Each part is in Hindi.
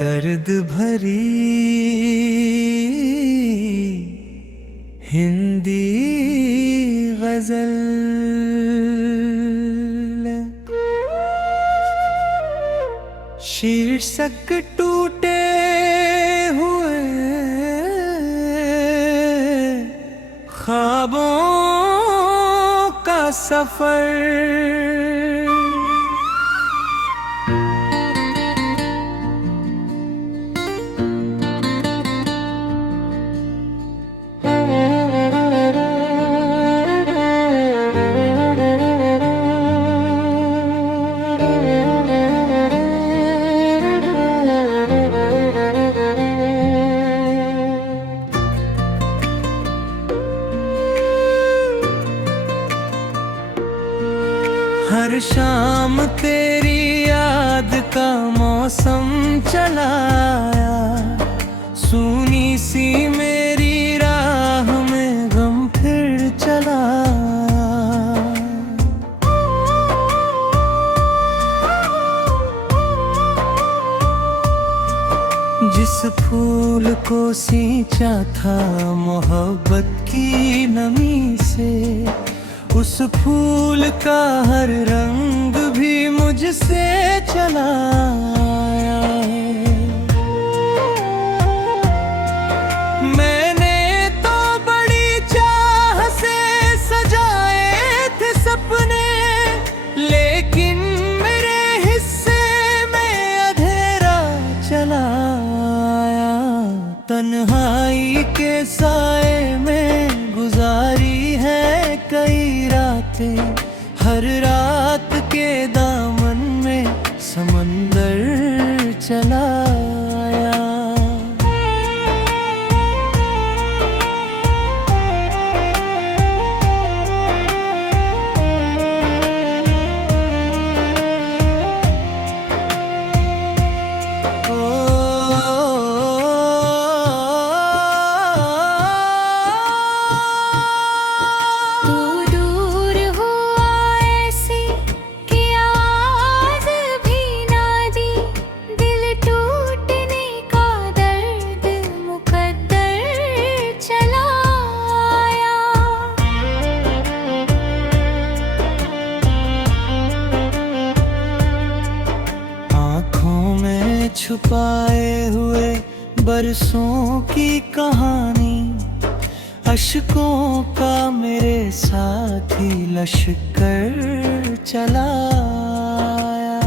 दर्द भरी हिंदी गजल, शीर्षक टूटे हुए ख्वाबों का सफर। हर शाम तेरी याद का मौसम चलाया, सूनी सी मेरी राह में गम फिर चलाया। जिस फूल को सींचा था मोहब्बत की नमी से, उस फूल का हर रंग भी मुझसे चला आया। मैंने तो बड़ी चाह से सजाए थे सपने, लेकिन मेरे हिस्से में अंधेरा चला आया। तन्हाई के साए में गुजारी है कई रातें, हर रात के दामन में समंदर चला आया। छुपाए हुए बरसों की कहानी, अश्कों का मेरे साथ ही लश्कर चला आया।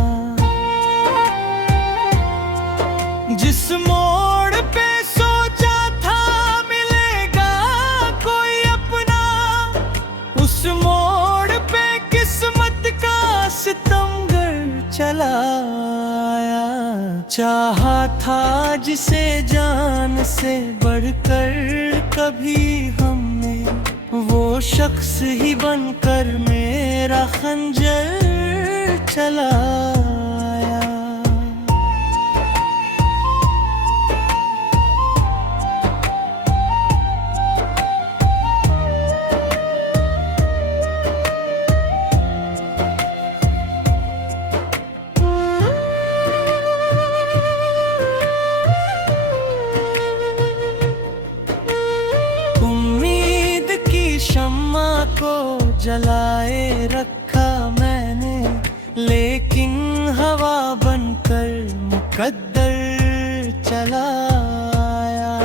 जिस मोड़ पे सोचा था मिलेगा कोई अपना, उस मोड़ पे किस्मत का सितमगर चला आया। चाहा था जिसे जान से बढ़कर कभी हमने, वो शख्स ही बनकर मेरा खंजर चला आया। शम्मा को जलाए रखा मैंने, लेकिन हवा बनकर मुकद्दर चला आया।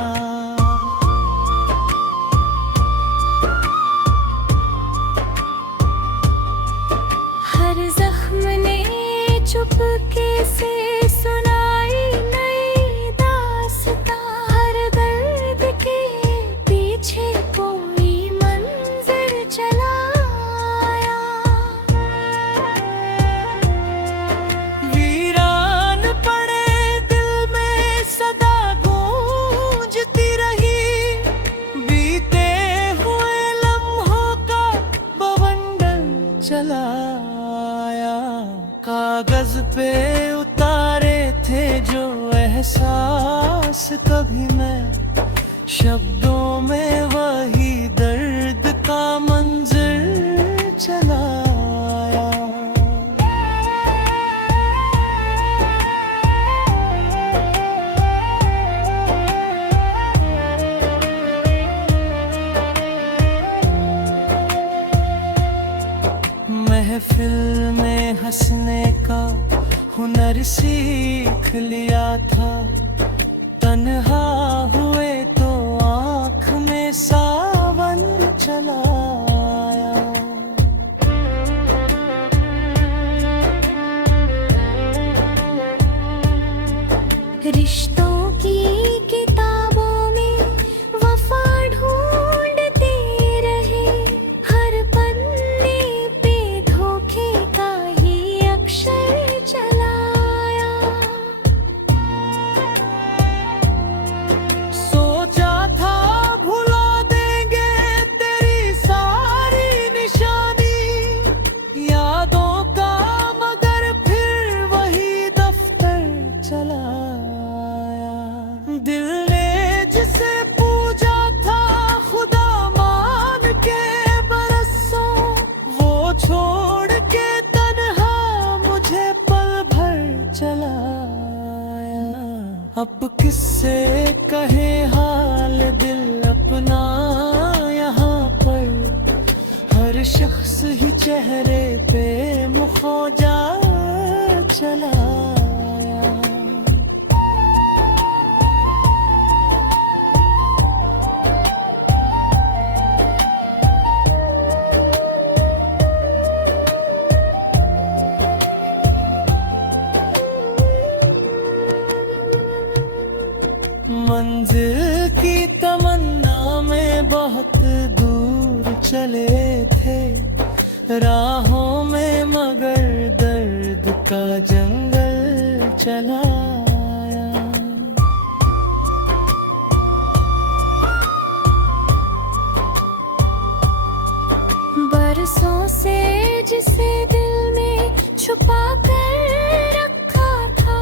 हर जख्म ने चुपके से सुनाई नई दास्तां, हर दर्द के पीछे कोई चला आया। वीरान पड़े दिल में सदा गूंजती रही, बीते हुए लम्हों का बवंडर चला आया। कागज पे उतारे थे जो एहसास कभी मैं, शब्दों में वही दर्द का मंजर चलाया। महफिल में हंसने का हुनर सीख लिया था, तन्हा हुए तो आँख में सावन चलाया। रिश्तों की किताबों में वफा ढूंढते रहे, हर पन्ने पे धोखे का ही अक्षर चलाया। सोचा था भुला देंगे तेरी सारी निशानी यादों का, मगर फिर वही दफ्तर चलाया। दिल ने जिसे पूजा था खुदा मान के बरसों, वो छोड़ के तन्हा मुझे पल भर चलाया। अब किससे कहे हाल दिल अपना यहाँ पर, हर शख्स ही चेहरे पे मुखौजा चलाया। मंजिल की तमन्ना में बहुत दूर चले थे, राहों में मगर दर्द का जंगल चलाया। बरसों से जिसे दिल में छुपा कर रखा था,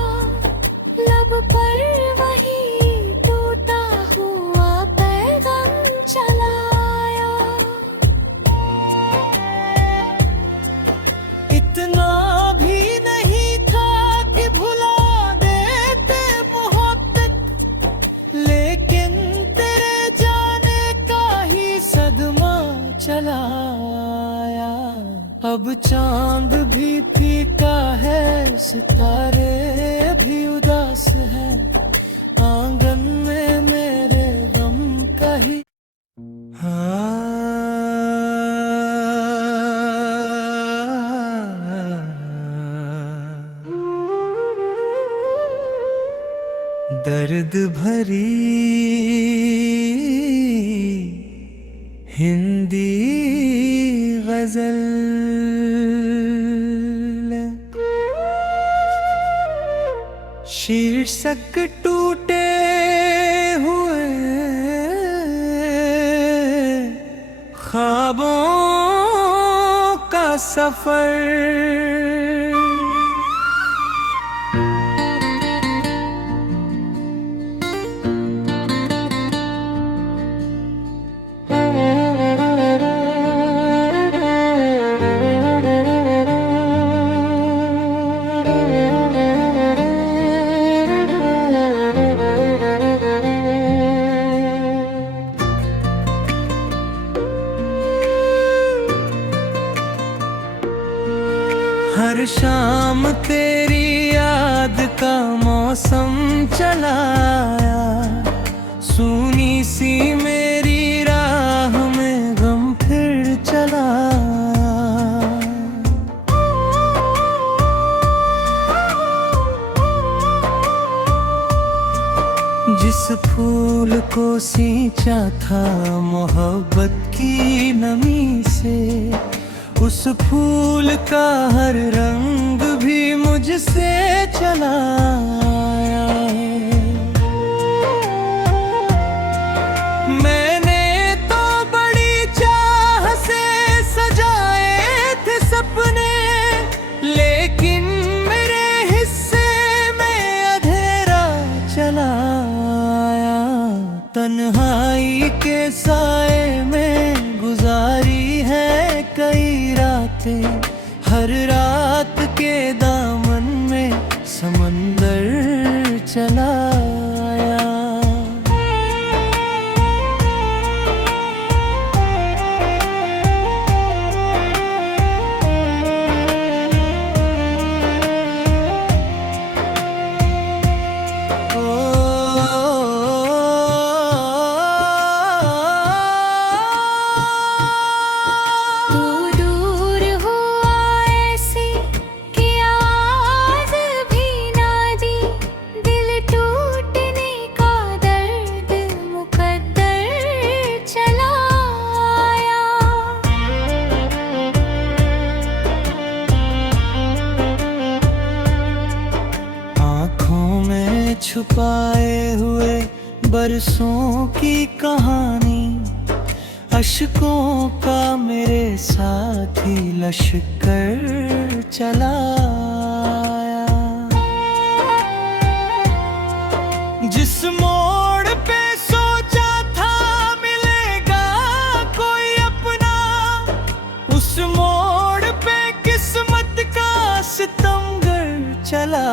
लब पर वही टूटा हुआ पैगाम चलाया। इतना भी नहीं था कि भुला देते मोहब्बत, लेकिन तेरे जाने का ही सदमा चलाया। अब चांद भी फीका है, सितारे भी उदास है, आंगन में मेरे गम का ही दर्द भरी हिंदी गजल। शीर्षक टूटे हुए ख्वाबों का सफर। हर शाम तेरी याद का मौसम चलाया, सूनी सी मेरी राह में गम फिर चलाया। जिस फूल को सींचा था मोहब्बत की नमी से, उस फूल का हर रंग भी मुझसे चलाया। मैंने तो बड़ी चाह से सजाए थे सपने, लेकिन मेरे हिस्से में अंधेरा चलाया। तन्हा साए में गुजारी है कई रातें, हर रात के दामन में समंदर चला आया। छुपाए हुए बरसों की कहानी, अशकों का मेरे साथ ही लश्कर चला आया। जिस मोड़ पे सोचा था मिलेगा कोई अपना, उस मोड़ पे किस्मत का सितमगर चला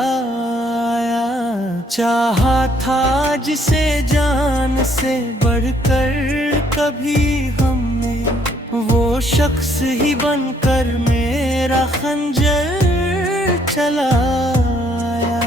आया। चाहा था जिसे जान से बढ़कर कभी हमने, वो शख्स ही बनकर मेरा खंजर चला आया।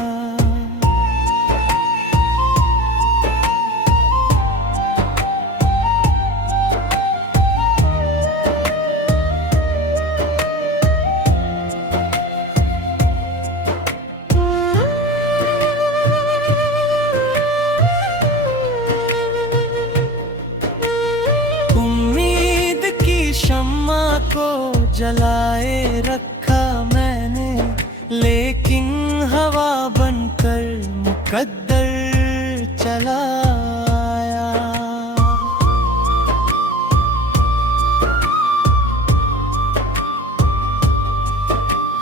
शम्मा को जलाए रखा मैंने, लेकिन हवा बनकर मुकद्दर चला आया।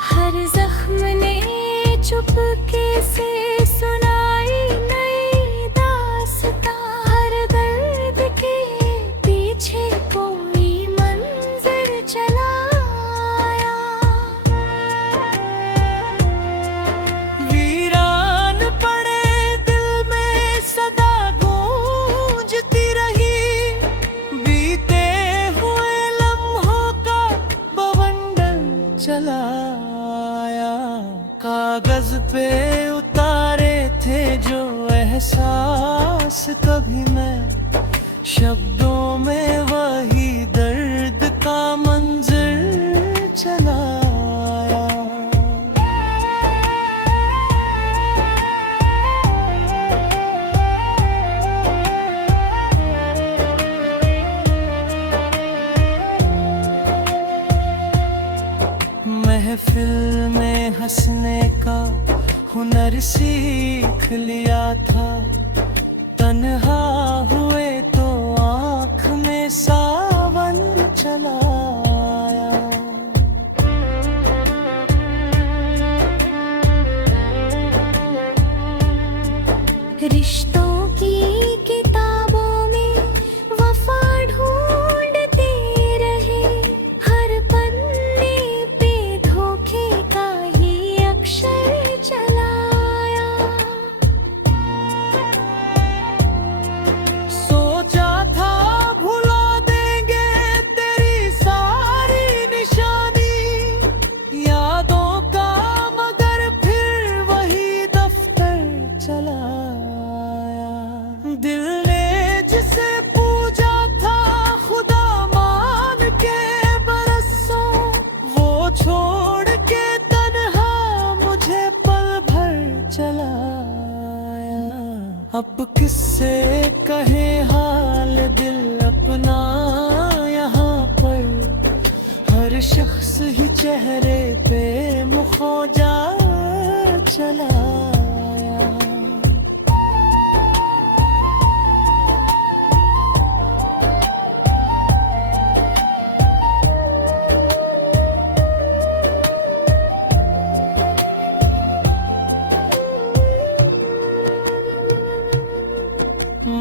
हर जख्म ने चुपके से सुनाई नई दास्तां, हर दर्द के पीछे कोई चला आया। कागज पे उतारे थे जो एहसास कभी मैं, शब्दों में वही दर्द का मंजर चला आया। महफिल में हंसने का हुनर सीख लिया था, तन्हा हुए तो आँख में सावन चला आया। रिश्तों की किताबों में वफा ढूंढते रहे, हर पन्ने पे धोखे का ही अक्षर चला आया। सोचा था भुला देंगे तेरी सारी निशानी, यादों का मगर फिर वही दफ्तर चला आया। दिल ने जिसे पूजा था खुदा मान के बरसों, वो छोड़ के तन्हा मुझे पल भर चला आया। अब किससे कहे हाल दिल अपना यहाँ पर, हर शख्स ही चेहरे पे मुखौजा चला आया।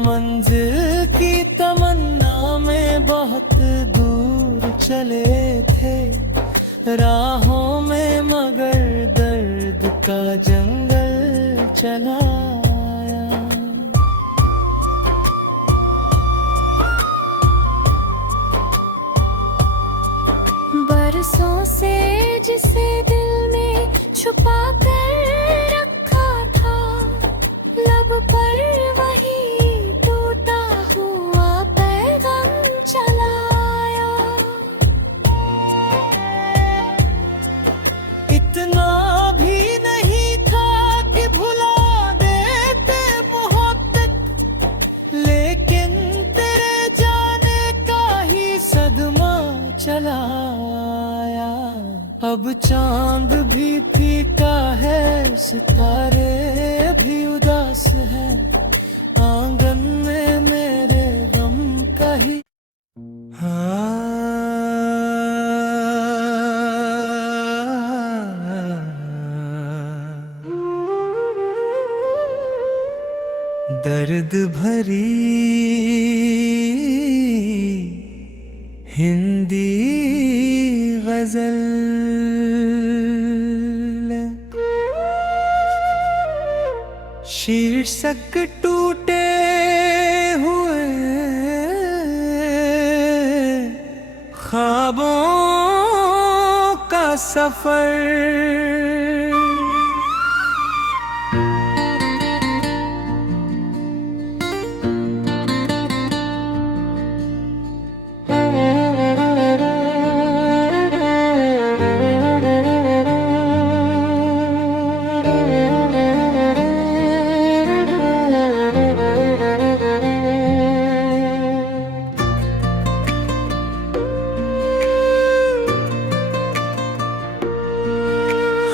मंजिल की तमन्ना बहुत दूर चले थे राहों में, मगर दर्द का जंगल चलाया। बरसों से जिसे दिल में छुपा कर रखा था, लब पर वही टूटा हुआ पैगाम चलाया। इतना भी नहीं था कि भुला देते मोहब्बत, लेकिन तेरे जाने का ही सदमा चलाया। अब चांद भी फीका है, सितारे भी उदास है, आंगन में मेरे गम का ही दर्द भरी हिंदी गजल। शीर्षक टूटे हुए ख्वाबों का सफर।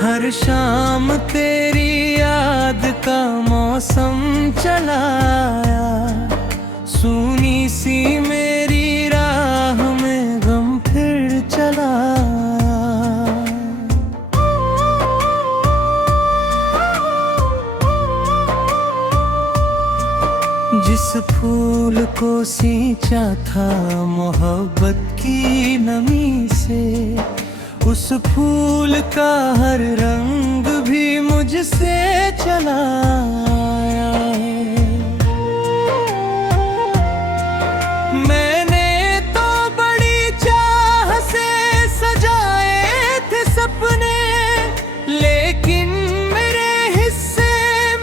हर शाम तेरी याद का मौसम चलाया, सूनी सी मेरी राह में गम फिर चलाया। जिस फूल को सींचा था मोहब्बत की नमी से, उस फूल का हर रंग भी मुझसे चला आया। मैंने तो बड़ी चाह से सजाए थे सपने, लेकिन मेरे हिस्से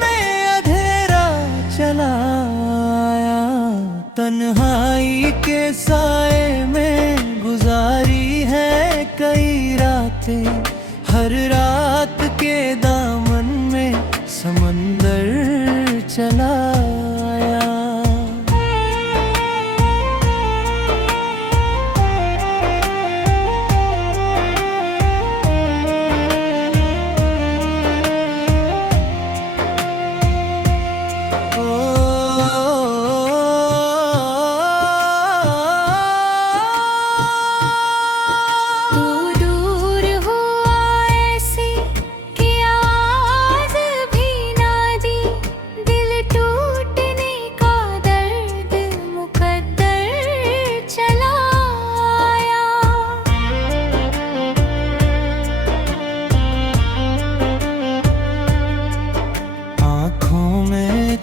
में अंधेरा चला आया। तन्हाई के साए में गुजारी है कई रातें, हर रात के दामन में समंदर चला आया।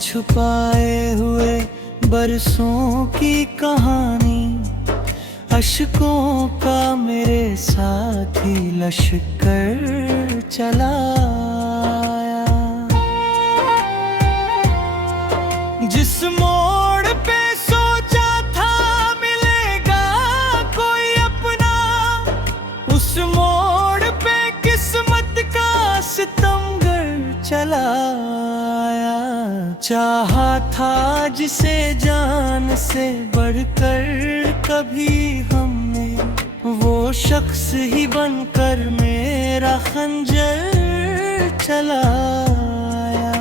छुपाए हुए बरसों की कहानी, अशकों का मेरे साथ ही लश्कर चला आया। जिस मोड़ पे सोचा था मिलेगा कोई अपना, उस मोड़ पे किस्मत का सितमगर चला आया। चाहा था जिसे जान से बढ़कर कभी हमने, वो शख्स ही बनकर मेरा खंजर चला आया।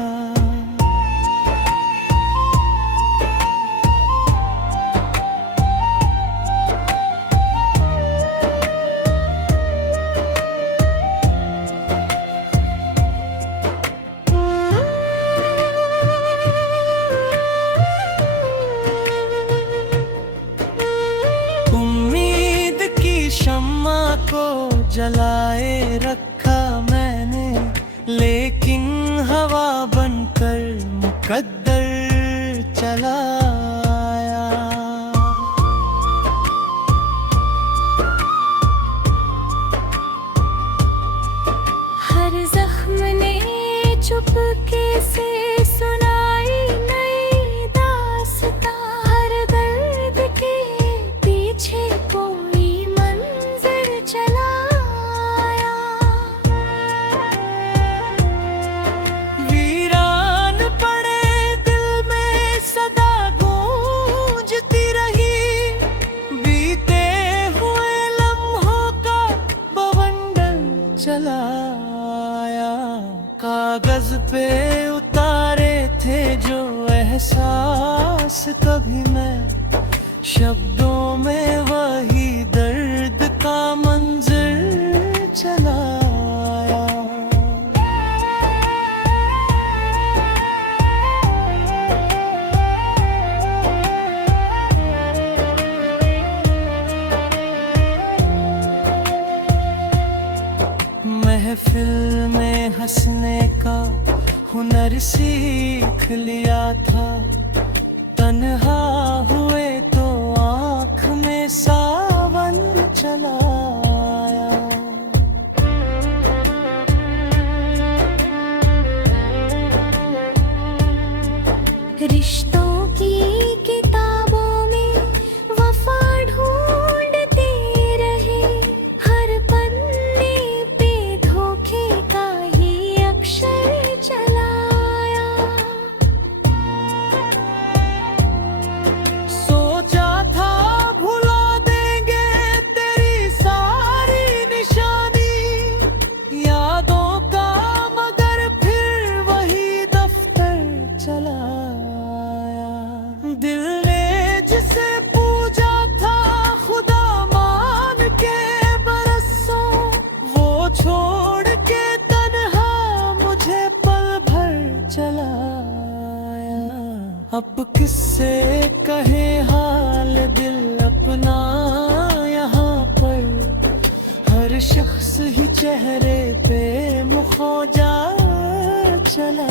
उम्मीद की शम्मा को जलाए रखा मैंने, लेकिन हवा बनकर मुकद्दर चला आया। हर जख्म ने चुपके से सुनाई नई दास्तां, हर दर्द के पीछे कोई मंज़िल चला आया। वीरान पड़े दिल में सदा गूंजती रही, बीते हुए लम्हों का बवंडर चला आया। कागज पे उतारे थे जो एहसास कभी मैं, शब्दों में वही दर्द का मंजर चला आया। महफिल में हंसने का हुनर सीख लिया था, तन्हा हुए तो आँख में सावन चला आया। रिश्तों की किताबों में वफा ढूंढते रहे, हर पन्ने पे धोखे का ही अक्षर चला आया। सोचा था भुला देंगे तेरी सारी निशानी, यादों का मगर फिर वही दफ्तर चला आया। दिल ने जिसे पूजा था खुदा मान के बरसों, वो छोड़ के तन्हा मुझे पल भर चला आया। अब किससे कहे हाल दिल अपना यहाँ पर, हर शख्स ही चेहरे पे मुखौजा चला